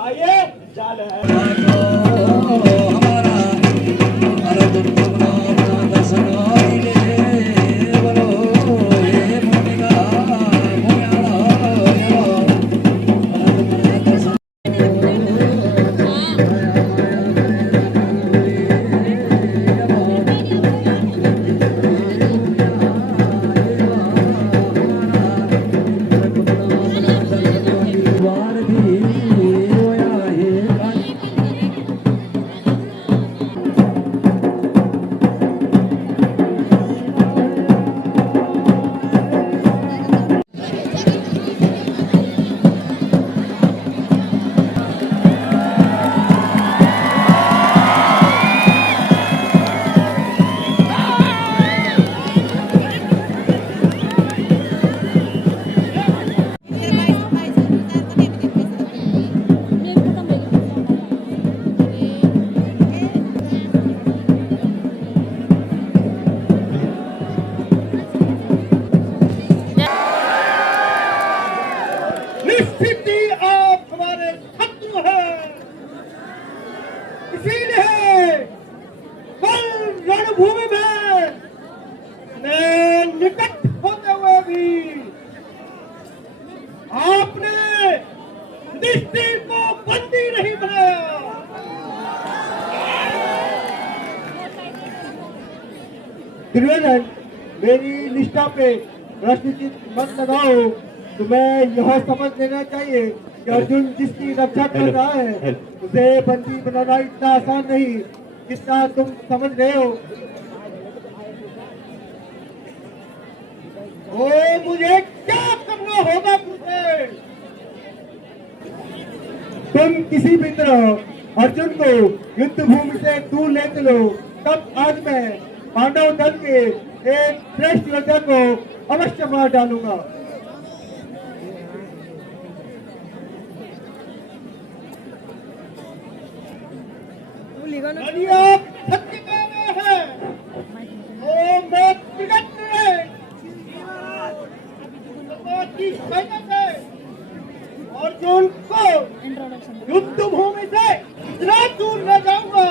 का ये जाल है। हमारा अर्जुन अपना दर्शन बोलो ये मुनिका स्थिति आप हमारे शत्रु है, इसीलिए कल रणभूमि में निकट होते हुए भी आपने दृष्टि को बंदी नहीं बनाया। दुर्योधन, मेरी निष्ठा पे प्रश्न मत लगाओ। तुम्हें यह समझ लेना चाहिए कि अर्जुन जिसकी रक्षा कर रहा है उसे बंदी बनाना इतना आसान नहीं जितना तुम समझ रहे हो। ओ मुझे क्या करना होगा तुझे? तुम किसी भी तरह अर्जुन को युद्ध भूमि से दूर ले चलो, तब आज मैं पांडव दल के एक श्रेष्ठ योद्धा को अवश्य मार डालूंगा। यदि आप सत्य कह रहे हैं तो मैं विगत की सैन्य से अर्जुन को युद्ध भूमि से इतना दूर ले जाऊंगा।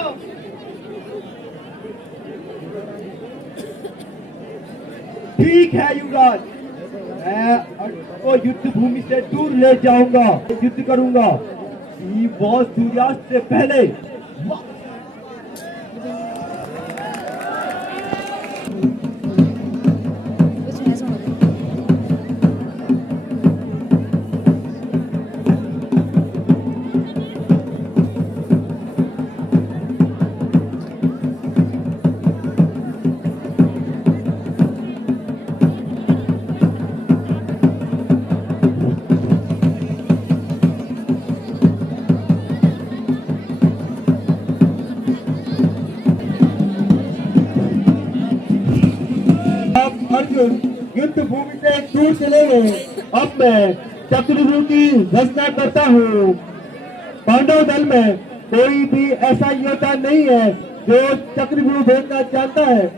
ठीक है युवराज, मैं अर्जुन को युद्ध भूमि से दूर ले जाऊंगा, युद्ध करूंगा। ये बहुत सूर्यास्त से पहले अर्जुन युद्ध भूमि से दूर चले गए। अब मैं चक्रव्यूह की घोषणा करता हूँ। पांडव दल में कोई भी ऐसा योद्धा नहीं है जो चक्रव्यूह भेजना चाहता है।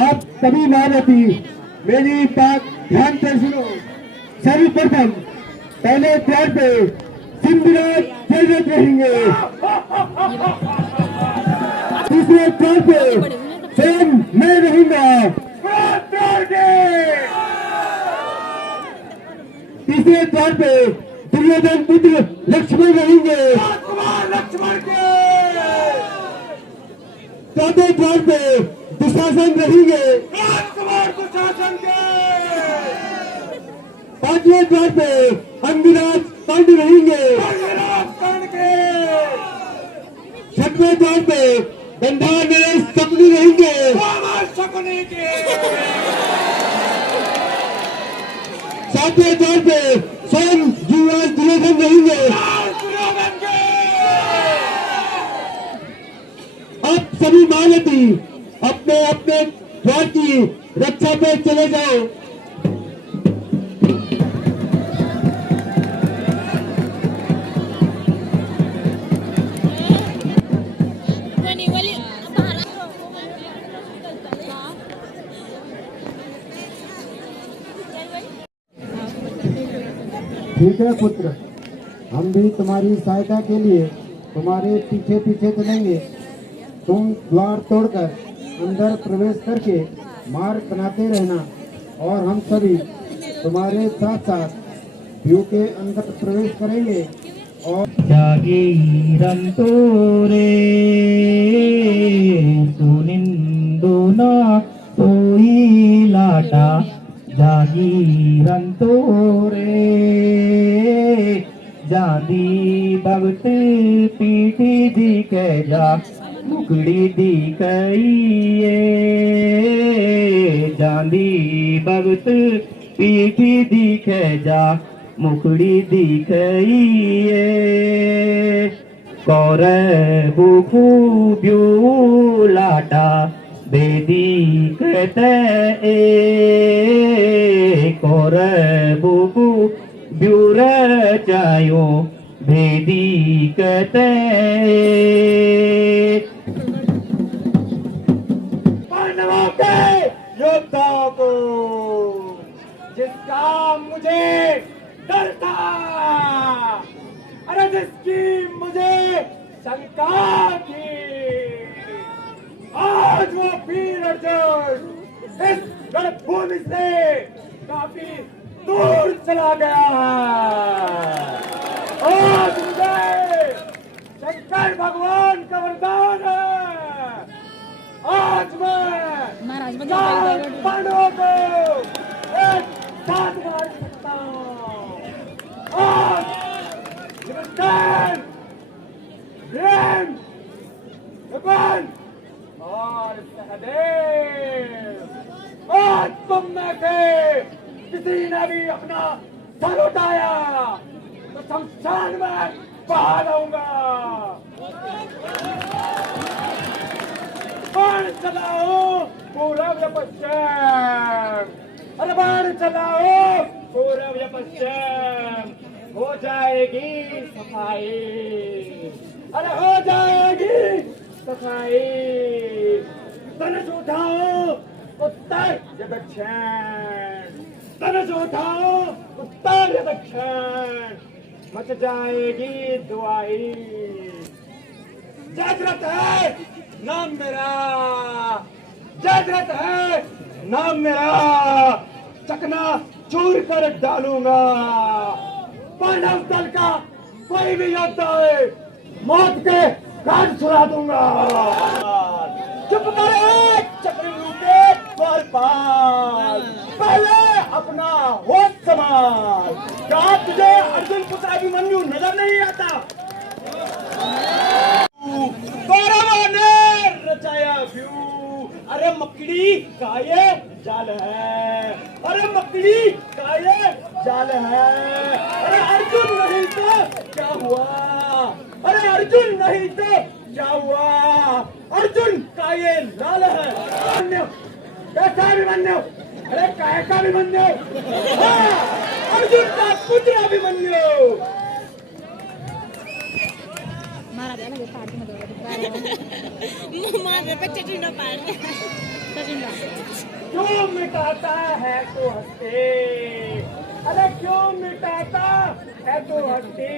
आप सभी महारथी मेरी बात ध्यान से सुनो। सर्वप्रथम पहले द्वार पे सिंधुराज जयरथ रहेंगे। दूसरे द्वार पे स्वयं मैं रहूंगा। तीसरे द्वार पे दुर्योधन पुत्र लक्ष्मण रहेंगे। लक्ष्मण के चौथे द्वार पे सुशासन रहेंगे। राजकुमार सुशासन के 5वें द्वार पे अंगराज कर्ण रहेंगे। कर्ण के 6वें द्वार पे गंधार नरेश शकुनी रहेंगे। शकुनी के 7वें द्वार पे स्वयं युवराज दुर्योधन रहेंगे। दुर्योधन के अब सभी महारथी अपने अपने द्वार की रक्षा पे चले जाओ। ठीक है पुत्र, हम भी तुम्हारी सहायता के लिए तुम्हारे पीछे पीछे चलेंगे। तुम द्वार तोड़कर अंदर प्रवेश करके मार्ग बनाते रहना और हम सभी तुम्हारे साथ साथ व्यू के अंदर प्रवेश करेंगे। और जागीरंतोरे सुनिंदुना तोई लाटा जागीरंतोरे जादी भगत पीठी दिखे जा मुकड़ी दिखइए जादी भगत पीठी दिखे जा मुखड़ी दिखइए कौरव खूब्यू लाटा बेदी कहते कौरव खूब्यूर चायो भेदी कहते पांडवों के योद्धाओं को जिसका मुझे डर था, अरे जिसकी मुझे शंका थी, आज वो वीर अर्जुन इस रणभूमि से काफी दूर चला गया है। आज मुझे शंकर भगवान का वरदान है, आज मैं चार पांडवों को एक साथ मार सकता हूँ। आज युधिष्ठिर, भीम, विपिन और सहदेव, आज तुम में से किसी ने भी अपना सर उठाया तो शमशान में बहा दूंगा। बाण चलाओ पूरब या पश्चिम, अरे बाण चलाओ पूरब या पश्चिम, हो जाएगी सफाई, अरे हो जाएगी सफाई। धनुष उठाओ उत्तर या दक्षिण, धनुष उठाओ उत्तर या दक्षिण, मच जाएगी दुआई। जागृत है नाम मेरा, जागृत है नाम मेरा, चकना चूर कर डालूंगा। पांडव दल का कोई भी योद्धा है, मौत के घाट छुड़ा दूंगा। चुप करे चक्रव्यूह के द्वारपाल, पहले अपना होश संभाल। क्या तुझे अर्जुन पुत्र अभिमन्यु नजर नहीं आता? कौरवों ने रचाया व्यू, अरे मकड़ी का ये जाल है, अरे मकड़ी का ये जाल है। अरे अर्जुन नहीं तो क्या हुआ, अरे अर्जुन नहीं तो क्या हुआ, अर्जुन का ये लाल है। कैसा अभिमन्यु, अरे कैसा अभिमन्यु, अर्जुन का पुत्र अभिमन्यु। क्यों मिटाता है तू हस्ती, अरे क्यों मिटाता है तू हस्ती,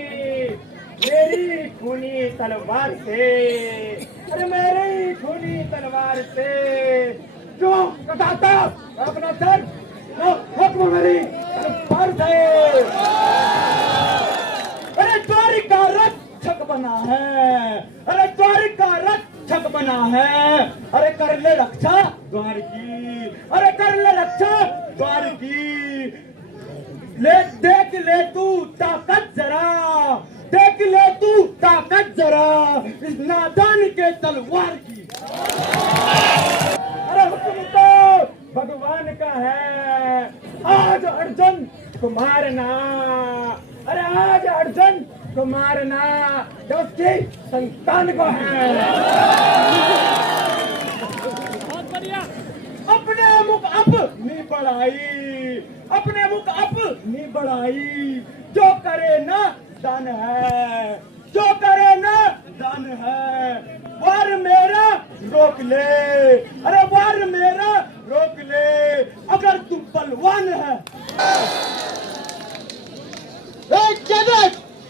मेरी खूनी तलवार से, अरे मेरी खूनी तलवार से क्यों कटाता अपना सर, हुक्म मेरी तलवार से। अरे द्वारिका रक्षक बना है, अरे द्वारिका रक्षक बना है, अरे कर ले रक्षा द्वार की, अरे कर ले रक्षा द्वार की। ले देख ले तू ताकत जरा, देख ले तू ताकत जरा इस नादान के तलवार की। अरे हुक्म तो भगवान का है, आज अर्जुन को मारना, अरे आज अर्जुन को मारना जो उसकी संतान को है। अपने मुख अपनी बढ़ाई, अपने मुख अपनी बढ़ाई, जो करे ना दान है, जो करे ना दान है। वार मेरा रोक ले, अरे वार मेरा रोक ले अगर तू बलवान है।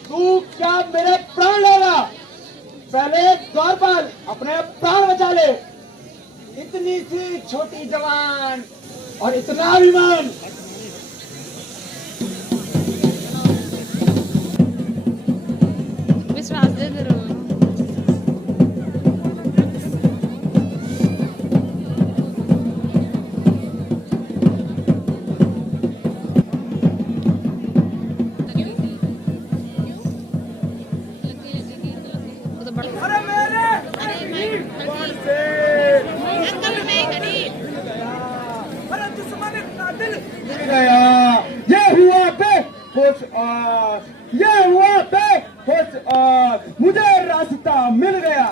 तू क्या मेरे प्राण लेगा? पहले द्वारपाल अपने प्राण बचा ले। इतनी सी छोटी जवान और इतना अभिमान। विश्वास दे जरूर। अरे मेरे कौन से अरे दुश्मन कातिल गिर गया। ये हुआ बेहोश और ये हुआ बेहोश और मुझे रास्ता मिल गया।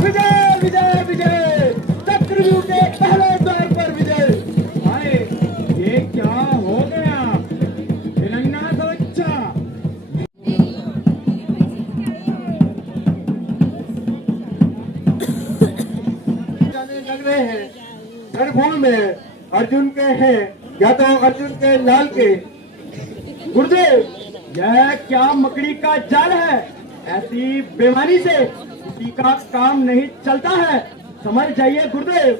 विजय विजय विजय, चक्रव्यूह के पहले द्वार पर विजय। हाय ये क्या हो गया? हिलना तो अच्छा। लग रहे हैं रणभूमि में अर्जुन के हैं या तो अर्जुन के लाल के। गुरुदेव यह क्या मकड़ी का जाल है? ऐसी बेईमानी से किसी का काम नहीं चलता है, समझ जाइए गुरुदेव।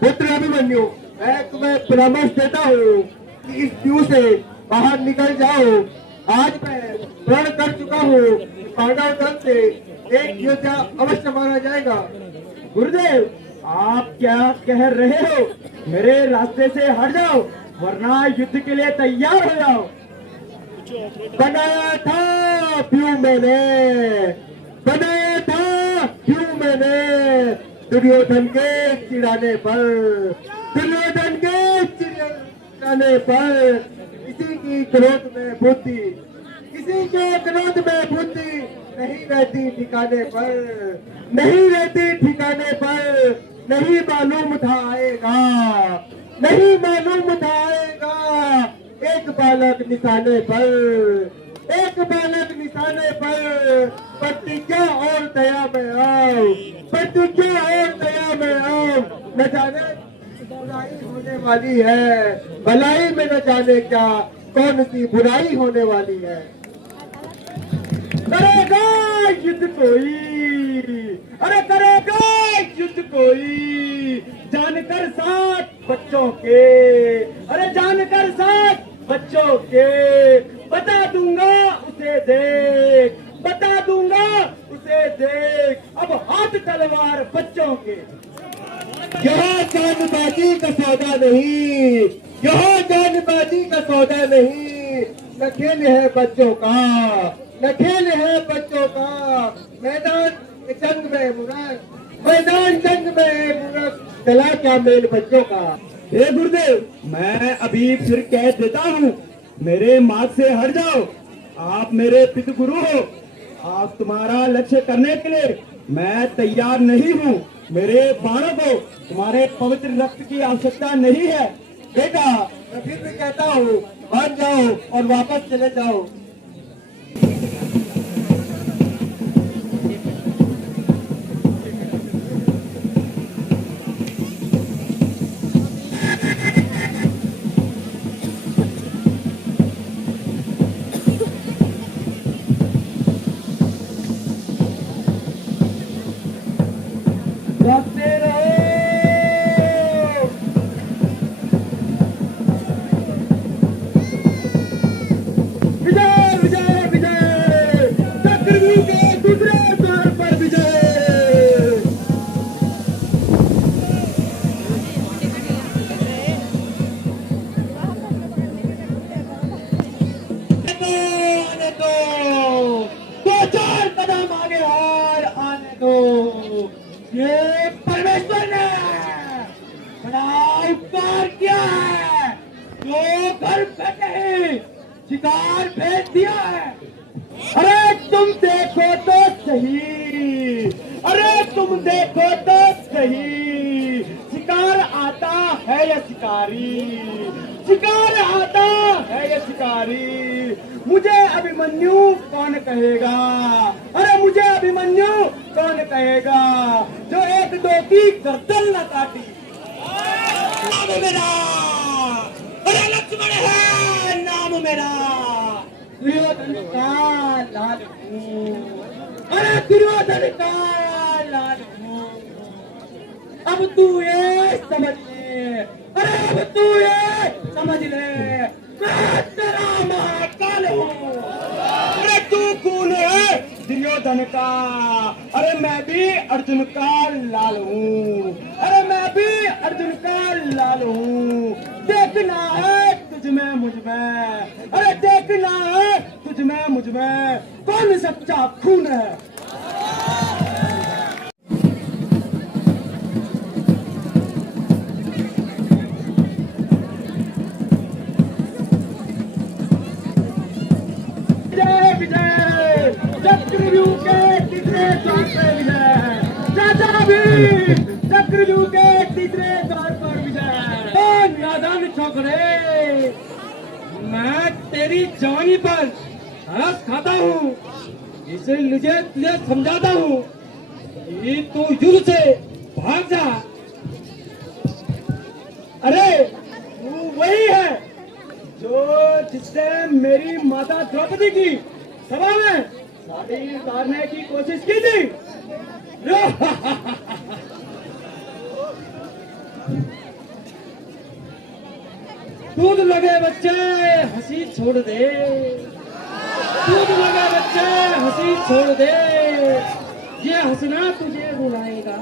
पुत्र अभिमन्यु, मैं तुम्हें परामर्श देता हूँ कि इस द्वीप से बाहर निकल जाओ। आज मैं प्रण कर चुका हूँ, पांडव दल से एक योद्धा अवश्य मारा जाएगा। गुरुदेव आप क्या कह रहे हो? मेरे रास्ते से हट जाओ वरना युद्ध के लिए तैयार हो जाओ। बनाया था प्यू मैंने, बनाया था प्यू मैंने दुर्योधन के चिढ़ाने पर, दुर्योधन के चिढ़ाने पर। किसी की क्रोध में बुद्धि, किसी के क्रोध में बुद्धि नहीं रहती ठिकाने पर, नहीं रहती ठिकाने पर। नहीं मालूम था आएगा, नहीं मालूम था आएगा एक बालक निशाने पर, एक बालक निशाने पर। प्रतिज्ञा और दया में आओ, प्रतिज्ञा और दया में आओ। न जाने बुराई होने वाली है, भलाई में न जाने क्या कौन सी बुराई होने वाली है। करेगा युद्ध कोई, अरे करेगा युद्ध कोई जानकर साथ बच्चों के, अरे जानकर साथ बच्चों के। बता दूंगा उसे देख, बता दूंगा उसे देख अब हाथ तलवार बच्चों के। यहाँ जानबाजी का सौदा नहीं, यहाँ जानबाजी का सौदा नहीं। न खेल है बच्चों का, न खेल है बच्चों का। मैदान जंग में मुराद, मैदान जंग में मुराद। चला क्या मेल बच्चों का। हे गुरुदेव मैं अभी फिर कह देता हूँ, मेरे मार्ग से हट जाओ। आप मेरे पितृ गुरु हो, आप तुम्हारा लक्ष्य करने के लिए मैं तैयार नहीं हूँ। मेरे बाणों को तुम्हारे पवित्र रक्त की आवश्यकता नहीं है। बेटा मैं फिर भी कहता हूँ मान जाओ और वापस चले जाओ। डरते रहो। विजय आने दो, 2-4 कदम आगे और आने दो। ये परमेश्वर ने बड़ा उपकार किया है, जो घर बैठे ही शिकार भेज दिया है। अरे तुम देखो तो सही, अरे तुम देखो तो सही, शिकार आता है या शिकारी, शिकार आता है या शिकारी। मुझे अभिमन्यु कौन कहेगा, अरे मुझे अभिमन्यु कौन कहेगा, जो 1-2 की गर्दन न काटी। नाम मेरा, अरे लक्ष्मण है नाम मेरा, दुर्योधन का लाल हूँ, अरे दुर्योधन का लाल हूँ। अब तू ये समझ ले, अरे अब तू ये समझ ले, मैं तेरा महाकाल हूँ। अरे तू कौन है दुर्योधन का, अरे मैं भी अर्जुन का लाल हूँ, अरे मैं भी अर्जुन का लाल हूँ। देखना है तुझ में मुझ में, अरे देखना है तुझ में मुझ में, कौन सच्चा खून है। विजय विजय, चक्रव्यूह के तीसरे द्वार पर विजय, चाचा भी चक्रव्यूह के तीसरे द्वार पर विजय। नादान छोकरे, मैं तेरी जवानी पर हरस खाता हूँ, इसलिए तुझे समझाता हूँ कि तू युद्ध से भाग जा। अरे तू वही है जो जिसने मेरी माता द्रौपदी की सभा में साड़ी उतारने की कोशिश की थी। दूध लगे बच्चे हंसी छोड़ दे, दूध लगे बच्चे हंसी छोड़ दे, ये हंसना तुझे रुलाएगा,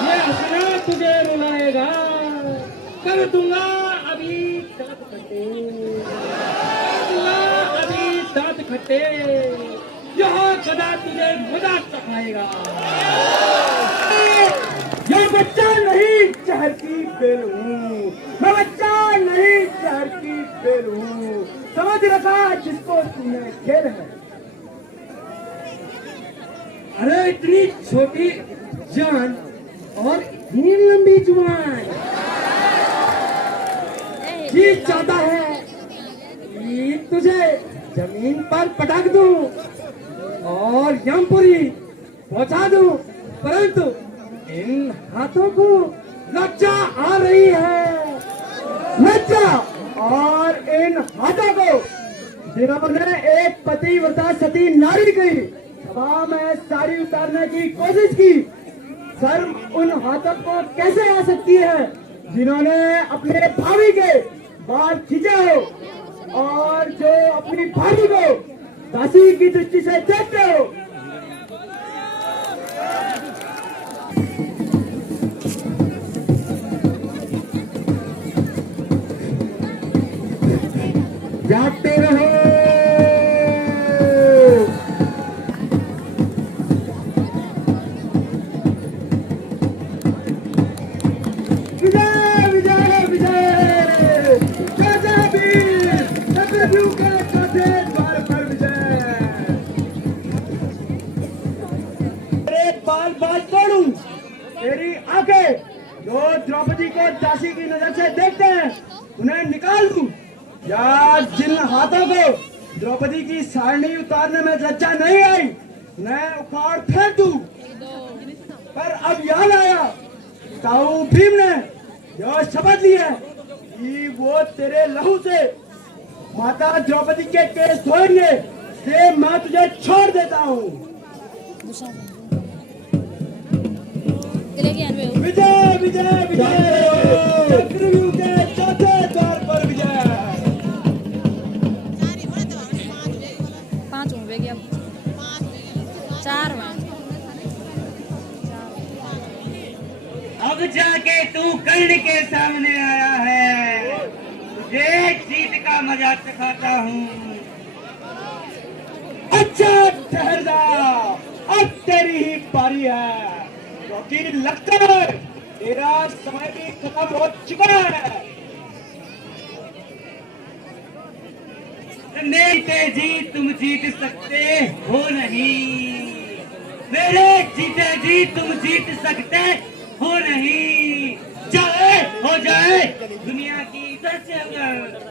ये हंसना तुझे रुलाएगा। कर दूंगा अभी दांत खट्टे, कर दूंगा अभी दांत खट्टे, यह गधा तुझे मजा चखाएगा। ये बच्चा नहीं जहर की बेल हूँ, मैं बच्चा नहीं जहर की बेल हूँ, समझ रखा जिसको तुमने खेल है। अरे इतनी छोटी जान और इतनी लंबी जुबान, जी चाहता है कि तुझे जमीन पर पटक दूं और यमपुरी पहुंचा दूं, परंतु इन हाथों को लज्जा आ रही है, लज्जा। और इन हाथों को जिन्होंने एक पतिव्रता सती नारी की सभा में साड़ी उतारने की कोशिश की, शर्म उन हाथों को कैसे आ सकती है जिन्होंने अपने भाभी के बाल खींचे हो और जो अपनी भाभी को दासी की दृष्टि से देखते हो। जागते रहो, विजय विजय विजय, चाचा भी चक्रव्यूह के चौथे द्वार पर विजय। तेरे बाल बाल तोड़ूं, तेरी आंखें जो द्रौपदी को दासी की नजर से देखते हैं उन्हें निकाल दूं, या जिन हाथों को द्रौपदी की साड़ी उतारने में लज्जा नहीं आई मैं उखाड़ फेंक दूं। पर अब याद आया, ताऊ भीम ने यह शपथ ली है कि वो तेरे लहू से माता द्रौपदी के केस धोएंगे, से मैं तुझे छोड़ देता हूँ। विजय विजय विजय, चक्रव्यूह के चौथे द्वार पर विजय। अब जाके तू कर्ण के सामने आया है, तुझे जीत का मजा चखाता हूँ। अब तेरी ही बारी है, क्योंकि लगता है तेरा समय भी खत्म हो चुका है। मेरे जी तुम जीत सकते हो नहीं, मेरे जीते जी तुम जीत सकते हो नहीं, चाहे हो जाए दुनिया की सबसे अगर।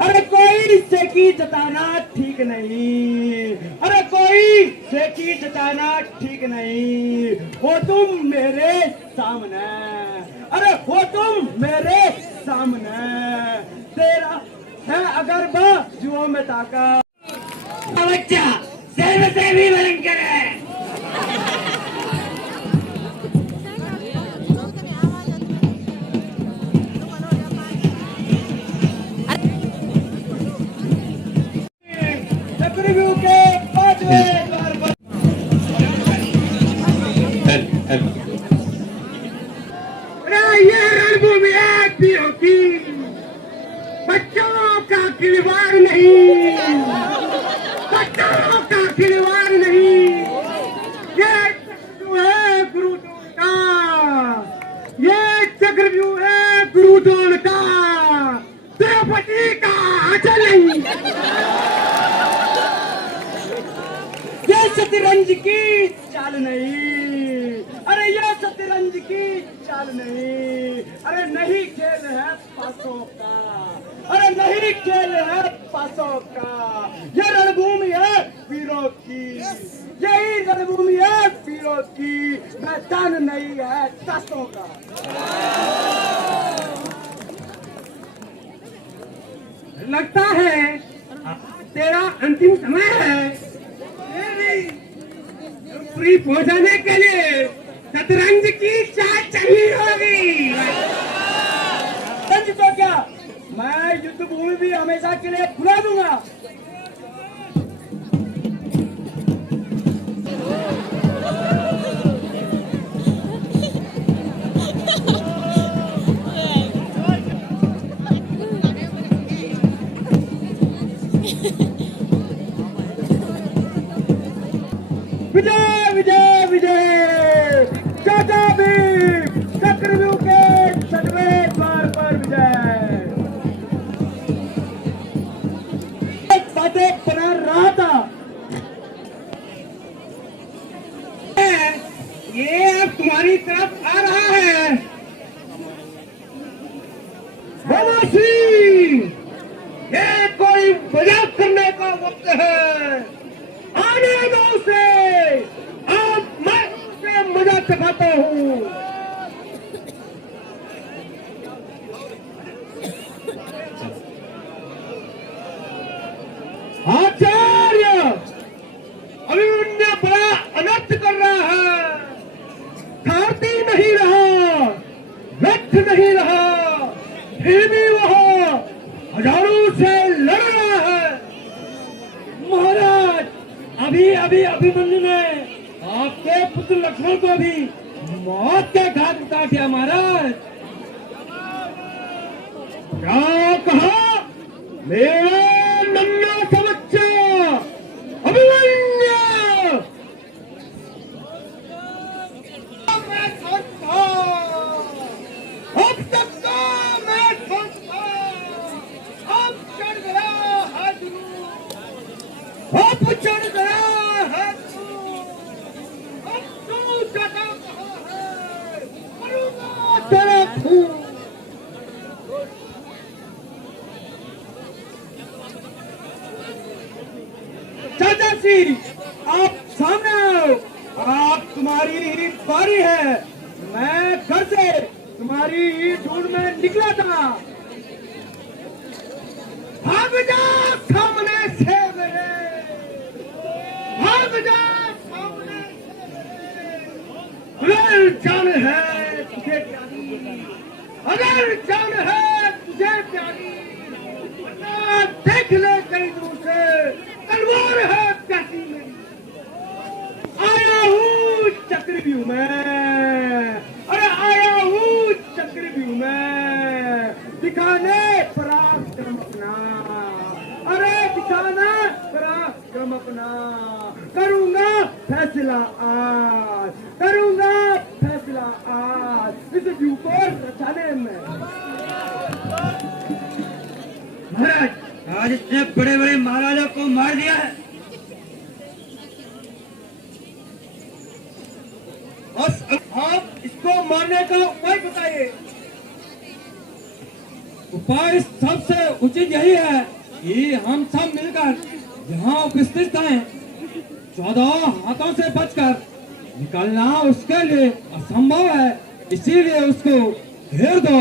अरे कोई सेकी जताना ठीक नहीं, अरे कोई सेकी जताना ठीक नहीं, हो तुम मेरे सामने, अरे हो तुम मेरे सामने, तेरा है अगर बाजुओं में ताकत। बच्चा सर्व से भी भयंकर है। चक्रव्यूह के 5वें द्वार पर ये रणभूमि है पीरों की, बच्चों का खिलवाड़ नहीं, बच्चों का खिलवाड़ नहीं। ये चक्रव्यूह है गुरुद्रोण का, ये चक्रव्यूह है गुरुद्रोण का, द्रौपदी का आंचल नहीं। ये शतरंज की चाल नहीं, अरे ये शतरंज की चाल नहीं, अरे नहीं खेल है पासों का, अरे नहीं खेल है पासों का, ये रणभूमि है वीरों की, यही रणभूमि है वीरों की, मैदान नहीं है ताशों का। लगता है तेरा अंतिम समय है, पूरी पहुंचाने के लिए शतरंज की चाल चाहिए होगी। शतरंज तो क्या, मैं युद्ध भूमि भी हमेशा के लिए भुला दूंगा। विजय विजय विजय, चाचा भीम चक्रव्यूह के 6वें द्वार पर विजय। एक बातें बना रहा था, ये अब तुम्हारी तरफ आ रहा है। बवासी, ये कोई मजाक करने का वक्त है, आने दो उसे, अब मैं उसे मजा चखाता हूँ। आचार्य अभिमन्यु बड़ा अनर्थ कर रहा है, खाती नहीं रहा, व्यर्थ नहीं रहा, फिर भी वह हजारों से लड़ रहा है। महाराज, अभी अभी अभिमन्यु ने आपके पुत्र लक्ष्मण को भी मौत के घाट उतार दिया। महाराज क्या कहा मेरा नन्हा सा बच्चा अभिमन्यु? मैं सोचता, अब तक तो मैं सोचता, अब चढ़ गया है जुनून, अब चढ़ गया है जुनून, अब तू जाता कहाँ है, मरूंगा तेरा खून। चाचा जी, आप सामने आओ, आप तुम्हारी ही बारी है। मैं घर से तुम्हारी ही ढूंढ में निकला था। भाग जा सामने से मेरे, भाग जा सामने से। अगर जान है तुझे प्यारी, अगर जान है तुझे प्यारी, वरना देख ले कहीं दूर से तलवार है प्यासी मेरी। आया हूँ चक्रव्यूह में, अरे आया हूँ चक्रव्यूह में, दिखाने पराक्रम अपना, अरे दिखाना पराक्रम अपना, करूंगा फैसला आज, करूंगा फैसला आज इस व्यू को रचाने में। महाराज, आज इतने बड़े बड़े महाराजों को मार दिया है और आप इसको मारने का उपाय बताइए। उपाय सबसे उचित यही है कि हम सब मिलकर यहाँ उपस्थित हैं 14 हाथों से बचकर निकलना उसके लिए असंभव है, इसीलिए उसको घेर दो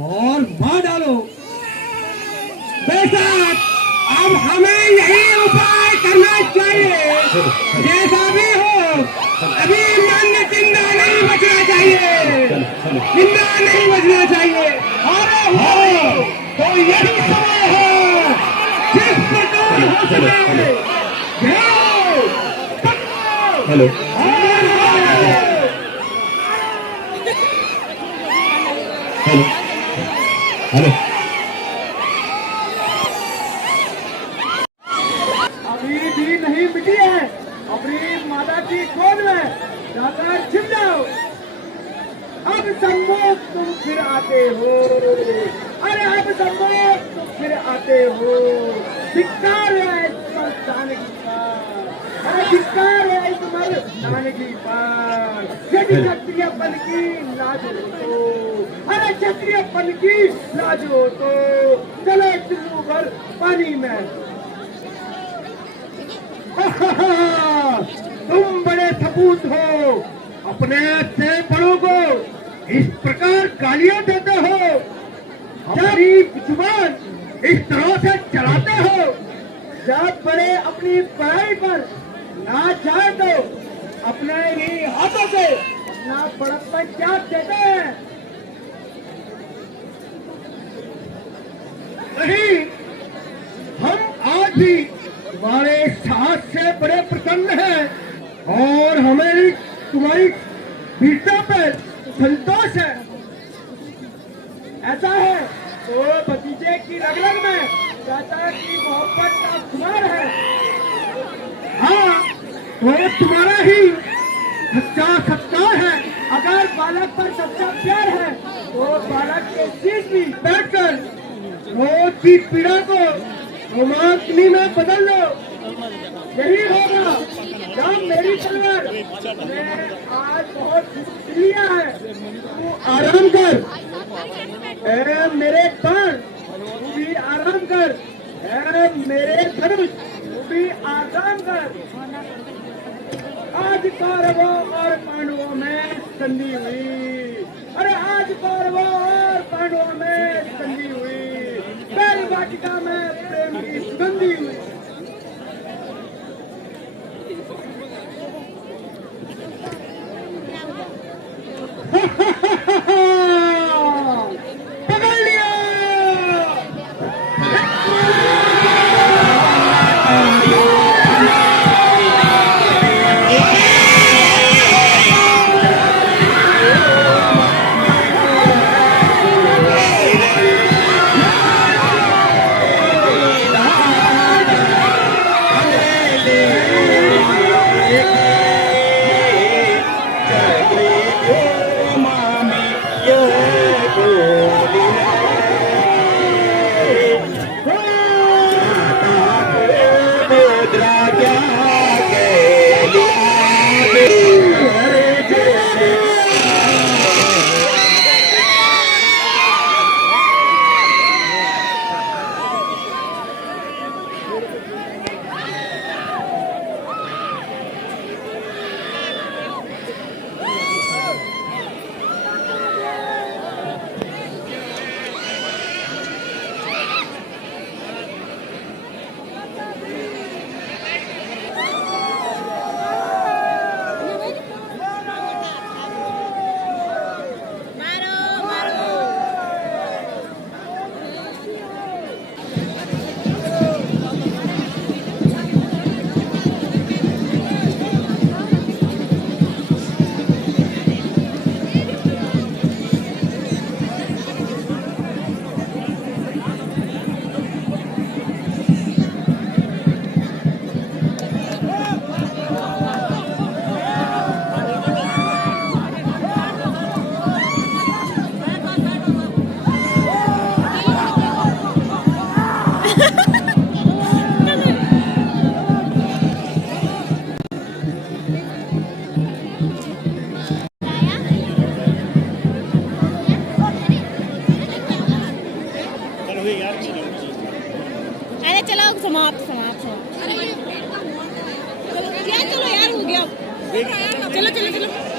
और मार डालो। बेशक अब हमें यही उपाय करना चाहिए। जैसा भी हो, अभी मन जिंदा नहीं बचना चाहिए, जिंदा नहीं बचना चाहिए। अरे हो तो यही समय है जिस प्रकार हो सके घेरो, पकड़ो, हेलो हेलो हेलो अभी भी नहीं मिटी है अपनी माता की गोद में, जाकर छिप जाओ। अब सम्मुख तुम फिर आते हो, अरे अब सम्मुख तुम फिर आते हो। धिक्कार है इस पर जानकी पार, अरे धिक्कार है इस पर जानकी पार। यदि क्षत्रियपन की लाज हो तो, अरे क्षत्रियपन की लाज हो तो चलो चुल्लू भर पानी में। तुम बड़े सपूत हो, अपने से बड़ों को इस प्रकार गालियां देते हो, अपनी जुबान इस तरह से चलाते हो। जब बड़े अपनी पढ़ाई पर ना जाए तो अपने ही हाथों से अपना बड़प्पन त्याग देते हैं। नहीं, हम आज भी तुम्हारे साहस से बड़े प्रसन्न हैं और हमें तुम्हारी वीरता पर संतोष है। ऐसा है तो भतीजे की रग-रग में चाचा की मोहब्बत का खुमार है। हाँ, वो तुम्हारा ही सच्चा सत्कार है। अगर बालक पर सच्चा प्यार है तो बालक के शीश भी बैठकर रोज की पीड़ा को रोमांचनी में बदल लो। यही होगा जब मेरी तलवार ने आज बहुत लिया है। तू आराम कर, ए मेरे बाण तू भी आराम कर, ए मेरे धनुष तू भी आराम कर। आज कौरवों और पांडवों में संधि हुई, अरे आज कौरवों और पांडवों में संधि हुई, बैल वाटिका में प्रेम की सुगंधी हुई। पकड़ लिया। चलो चलो चलो